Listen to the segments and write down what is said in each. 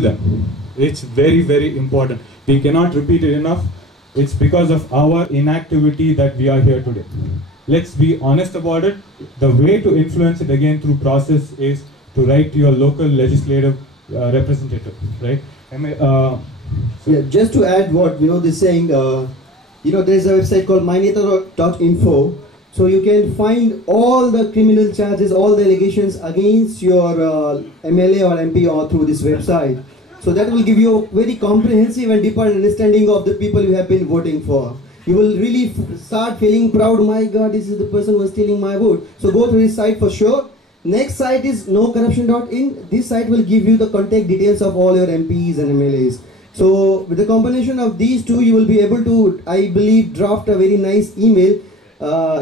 them. It's very, very important. We cannot repeat it enough. It's because of our inactivity that we are here today. Let's be honest about it. The way to influence it again through process is to write to your local legislative representative, right? Yeah, just to add what Vinod is saying, there's a website called myneta.info. So you can find all the criminal charges, all the allegations against your MLA or MP or through this website. So that will give you a very comprehensive and deeper understanding of the people you have been voting for. You will really start feeling proud. Oh my God, this is the person who was stealing my vote. So go to this site for sure. Next site is nocorruption.in. This site will give you the contact details of all your MPs and MLAs. So with the combination of these two, you will be able to, I believe, draft a very nice email.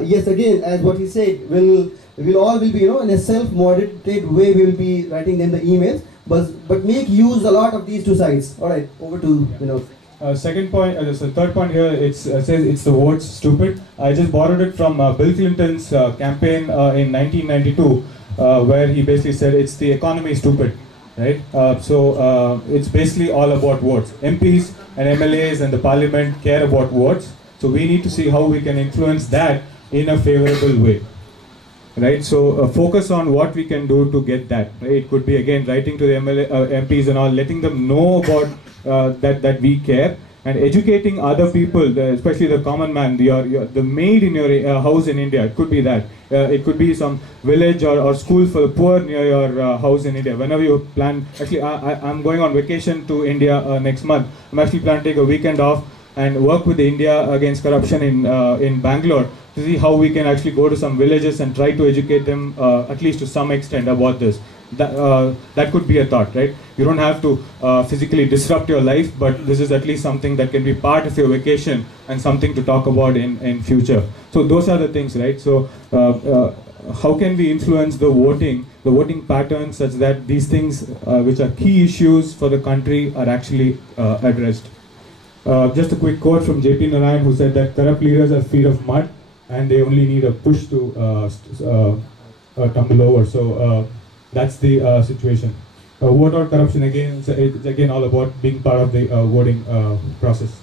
Yes, again, as what he said, we'll all will be, in a self-moderated way, we will be writing them the emails, but make use a lot of these two sites. All right, over to Second point, so third point here, it says it's the votes stupid. I just borrowed it from Bill Clinton's campaign in 1992, where he basically said it's the economy stupid, right? It's basically all about votes. MPs and MLAs and the parliament care about votes. So we need to see how we can influence that in a favorable way, right? So focus on what we can do to get that. Right? It could be again writing to the MPs and all, letting them know about that we care, and educating other people, especially the common man, the maid in your house in India. It could be that. It could be some village or school for the poor near your house in India. Whenever you plan, actually I'm going on vacation to India next month. I'm actually planning to take a weekend off and work with India Against Corruption in Bangalore to see how we can actually go to some villages and try to educate them at least to some extent about this. That could be a thought, right? You don't have to physically disrupt your life, but this is at least something that can be part of your vacation and something to talk about in future. So those are the things, right? So how can we influence the voting pattern such that these things which are key issues for the country are actually addressed? Just a quick quote from J.P. Narayan, who said that corrupt leaders are feet of mud and they only need a push to tumble over. So that's the situation. Vote out corruption, again, it's again all about being part of the voting process.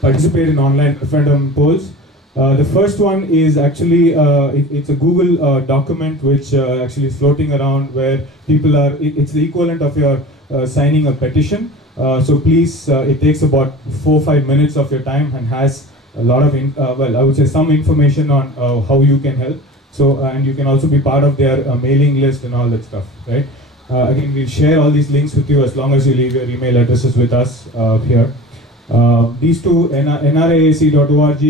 Participate in online referendum polls. The first one is actually, it's a Google document which actually is floating around, where people are, it's the equivalent of your signing a petition. So please, it takes about 4 or 5 minutes of your time and has a lot of, I would say some information on how you can help. So, and you can also be part of their mailing list and all that stuff, right? Again, we'll share all these links with you as long as you leave your email addresses with us here. These two, nraac.org,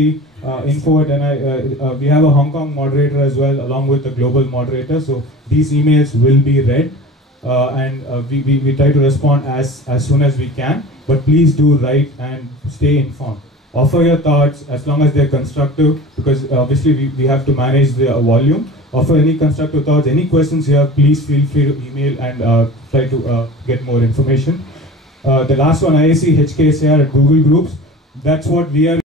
info at NI, we have a Hong Kong moderator as well, along with the global moderator. So these emails will be read. We try to respond as soon as we can, but please do write and stay informed. Offer your thoughts as long as they're constructive, because obviously we have to manage the volume. Offer any constructive thoughts, any questions here, please feel free to email and try to get more information. The last one, IAC HKSAR at Google Groups, that's what we are